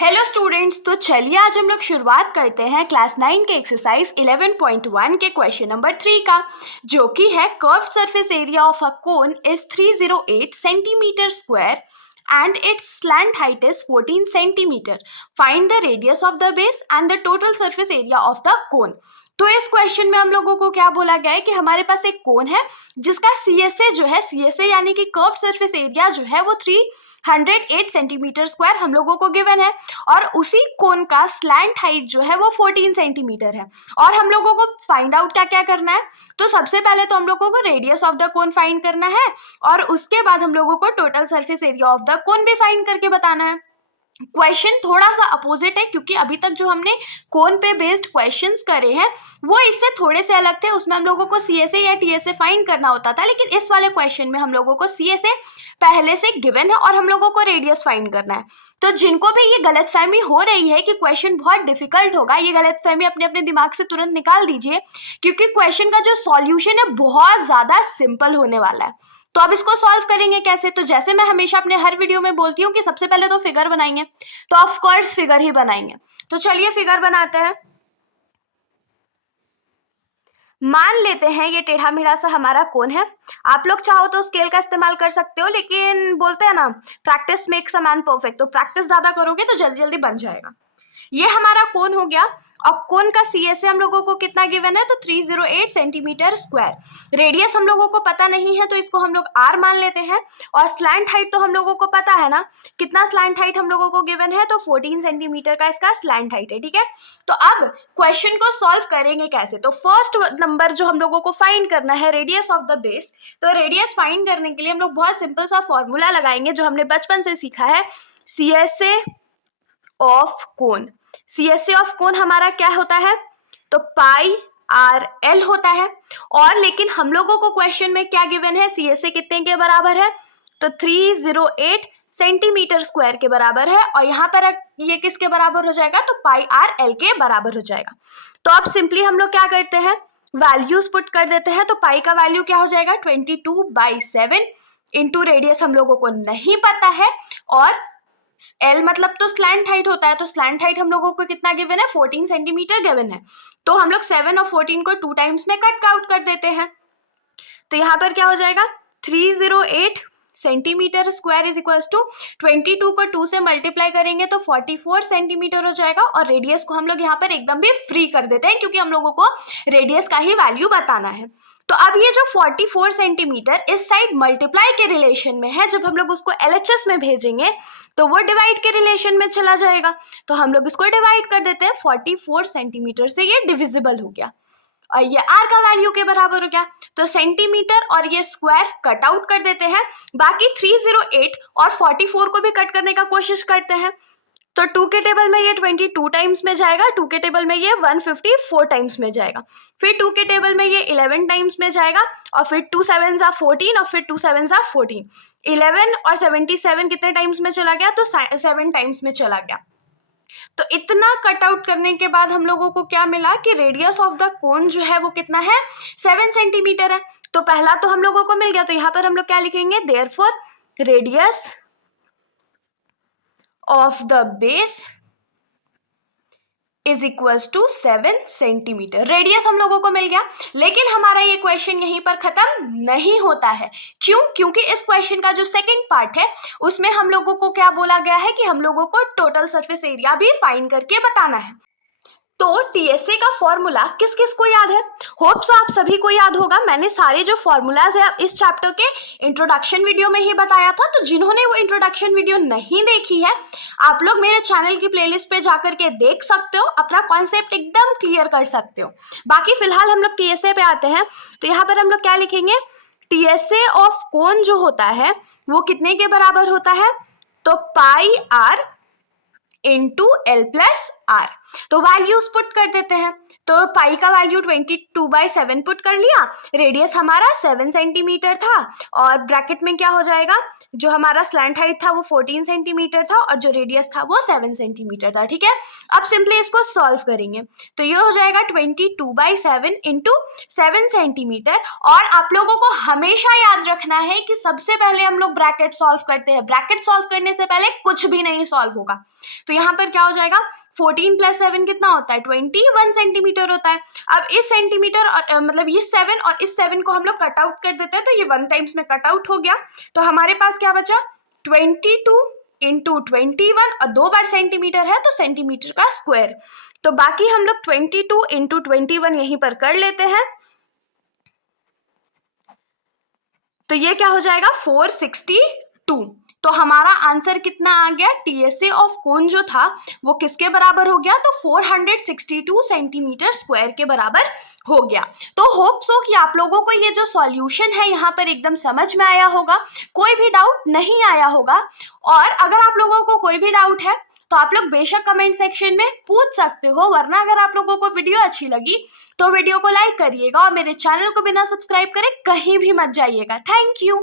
Hello students, तो चलिए आज हम लोग शुरुआत करते हैं क्लास 9 के एक्सरसाइज 11.1 के क्वेश्चन नंबर 3 का, जो कि है curved surface area of a cone is 308 centimetre square and its slant height is 14 centimeter. Find the radius of the base and the total surface area of the cone. तो इस question में हम लोगों को क्या बोला गया है कि हमारे पास एक कोन है जिसका CSA जो है, CSA यानी कि कर्व्ड सरफेस एरिया जो है वो 308 सेंटीमीटर स्क्वायर हम लोगों को गिवन है, और उसी कोन का स्लैंट हाइट जो है वो 14 सेंटीमीटर है। और हम लोगों को फाइंड आउट क्या क्या करना है, तो सबसे पहले तो हम लोगों को radius of the cone find करना है, और उसके बाद हम लोगों को total surface area of the cone भी फाइंड करके बताना है। क्वेश्चन थोड़ा सा अपोजिट है, क्योंकि अभी तक जो हमने कोन पे बेस्ड क्वेश्चंस करे हैं वो इससे थोड़े से अलग थे। उसमें हम लोगों को CSA या TSA फाइंड करना होता था, लेकिन इस वाले क्वेश्चन में हम लोगों को CSA पहले से गिवन है और हम लोगों को रेडियस फाइंड करना है। तो जिनको भी ये गलतफहमी हो रही है कि क्वेश्चन बहुत डिफिकल्ट होगा, ये गलतफहमी अपने अपने दिमाग से तुरंत निकाल दीजिए, क्योंकि क्वेश्चन का जो सॉल्यूशन है बहुत ज़्यादा सिंपल होने वाला है। तो अब इसको सॉल्व करेंगे कैसे, तो जैसे मैं हमेशा अपने हर वीडियो में बोलती हूँ कि सबसे पहले तो फिगर बनाएंगे, तो ऑफ कोर्स फिगर ही बनाएंगे। तो चलिए फिगर बनाते हैं। मान लेते हैं ये टेढ़ा मेढ़ा सा हमारा कोन है। आप लोग चाहो तो स्केल का इस्तेमाल कर सकते हो, लेकिन बोलते हैं ना practice makes a man perfect, तो प्रैक्टिस ज़्यादा करोगे तो जल्दी जल्दी बन जाएगा। ये हमारा कोन हो गया, और कोन का CSA हम लोगों को कितना गिवन है, तो 308 सेंटीमीटर स्क्वायर। रेडियस हम लोगों को पता नहीं है तो इसको हम लोग R मान लेते हैं, और स्लैंट हाइट तो हम लोगों को पता है ना, कितना स्लैंट हाइट हम लोगों को गिवन है, तो 14 सेंटीमीटर का इसका स्लैंट हाइट है। ठीक है, तो अब क्वेश्चन को सॉल्व करेंगे कैसे, तो फर्स्ट नंबर जो हम लोगों को फाइंड करना है रेडियस ऑफ द बेस। तो रेडियस फाइंड करने के लिए हम लोग बहुत सिंपल सा फॉर्मूला लगाएंगे जो हमने बचपन से सीखा है, CSA of cone. CSA of cone हमारा क्या होता है, तो पाई आर एल होता है। और लेकिन हम लोगों को क्वेश्चन में क्या गिवन है, CSA कितने के बराबर है, तो 308 सेंटीमीटर स्क्वायर के बराबर है, और यहाँ पर ये किसके बराबर हो जाएगा, तो पाई आर एल के बराबर हो जाएगा। तो अब सिंपली हम लोग क्या करते हैं, वैल्यूज पुट कर देते हैं। तो पाई का वैल्यू क्या हो जाएगा, 22/7 इंटू रेडियस हम लोगों को नहीं पता है, और L मतलब तो स्लैंट हाइट होता है, तो स्लैंट हाइट हम लोगों को कितना गिवन है, 14 सेंटीमीटर गिवन है। तो हम लोग 7 और 14 को 2 टाइम्स में कट आउट कर देते हैं। तो यहाँ पर क्या हो जाएगा, 308 centimetre square is equals to 22 को 2 से मल्टीप्लाई करेंगे तो 44 सेंटीमीटर हो जाएगा, और रेडियस को हम लोग यहाँ पर एकदम भी फ्री कर देते हैं, क्योंकि हम लोगों को रेडियस का ही वैल्यू बताना है। तो अब ये जो 44 सेंटीमीटर इस साइड मल्टीप्लाई के रिलेशन में है, जब हम लोग उसको LHS में भेजेंगे तो वो डिवाइड के रिलेशन में चला जाएगा। तो हम लोग इसको डिवाइड कर देते हैं, 44 सेंटीमीटर से ये डिविजिबल हो गया, और ये R का वैल्यू के बराबर हो गया। तो सेंटीमीटर और ये स्क्वायर कट आउट कर देते हैं, बाकी 308 और 44 को भी कट करने का कोशिश करते हैं। तो 2 के टेबल में ये 22 टाइम्स में जाएगा, 2 के टेबल में ये 154 टाइम्स में जाएगा, फिर 2 के टेबल में ये 11 टाइम्स में जाएगा, और फिर 2 7 ज़ा 14, और फिर 2 7 ज़ा 14। 11 और 77 कितने टाइम्स में चला गया, तो 7 टाइम्स में चला गया। तो इतना कट आउट करने के बाद हम लोगों को क्या मिला कि रेडियस ऑफ द कोन जो है वो कितना है, 7 सेंटीमीटर है। तो पहला तो हम लोगों को मिल गया, तो यहाँ पर हम लोग क्या लिखेंगे, therefore radius of the base is equals to 7 centimetre. Radius हम लोगों को मिल गया, लेकिन हमारा ये क्वेश्चन यहीं पर खत्म नहीं होता है। क्यों, क्योंकि इस क्वेश्चन का जो सेकंड पार्ट है उसमें हम लोगों को क्या बोला गया है कि हम लोगों को टोटल सरफेस एरिया भी फाइंड करके बताना है। तो TSA का फॉर्मूला किस किस को याद है, होप सो आप सभी को याद होगा। मैंने सारे जो फॉर्मूलाज है इस चैप्टर के इंट्रोडक्शन वीडियो में ही बताया था, तो जिन्होंने वो इंट्रोडक्शन वीडियो नहीं देखी है आप लोग मेरे चैनल की प्लेलिस्ट पे जाकर के देख सकते हो, अपना कॉन्सेप्ट एकदम क्लियर कर सकते हो। बाकी फिलहाल हम लोग TSA पे आते हैं। तो यहाँ पर हम लोग क्या लिखेंगे, TSA ऑफ कोन जो होता है वो कितने के बराबर होता है, तो pi R into L plus r। तो वैल्यूज पुट कर देते हैं। तो पाई का वैल्यू 22/7 पुट कर लिया, रेडियस हमारा 7 सेंटीमीटर था और ब्रैकेट में क्या हो जाएगा, जो हमारा स्लैंट हाइट था वो 14 सेंटीमीटर था और जो रेडियस था वो 7 सेंटीमीटर था। ठीक है, अब सिंपली इसको सॉल्व करेंगे तो ये हो जाएगा 22/7 इंटू 7 सेंटीमीटर। और आप लोगों को हमेशा याद रखना है कि सबसे पहले हम लोग ब्रैकेट सॉल्व करते हैं, ब्रैकेट सॉल्व करने से पहले कुछ भी नहीं सॉल्व होगा। तो यहाँ पर क्या हो जाएगा, 14 + 7 कितना होता है, 21 सेंटीमीटर होता है। अब इस सेंटीमीटर और मतलब ये 7 और इस 7 को हम लोग कट आउट कर देते हैं तो ये 1 टाइम्स में कट आउट हो गया। तो हमारे पास क्या बचा, 22 इंटू 21 और 2 बार सेंटीमीटर है तो सेंटीमीटर का स्क्वायर। तो बाकी हम लोग 22 इंटू 21 यहीं पर कर लेते हैं। तो ये क्या हो जाएगा, 462। तो हमारा आंसर कितना आ गया, टीएसए ऑफ कोन जो था वो किसके बराबर हो गया, तो 462 सेंटीमीटर स्क्वायर के बराबर हो गया। तो होप सो कि आप लोगों को ये जो सॉल्यूशन है यहाँ पर एकदम समझ में आया होगा, कोई भी डाउट नहीं आया होगा। और अगर आप लोगों को कोई भी डाउट है तो आप लोग बेशक कमेंट सेक्शन में पूछ सकते हो, वरना अगर आप लोगों को वीडियो अच्छी लगी तो वीडियो को लाइक करिएगा और मेरे चैनल को बिना सब्सक्राइब करे कहीं भी मत जाइएगा। Thank you.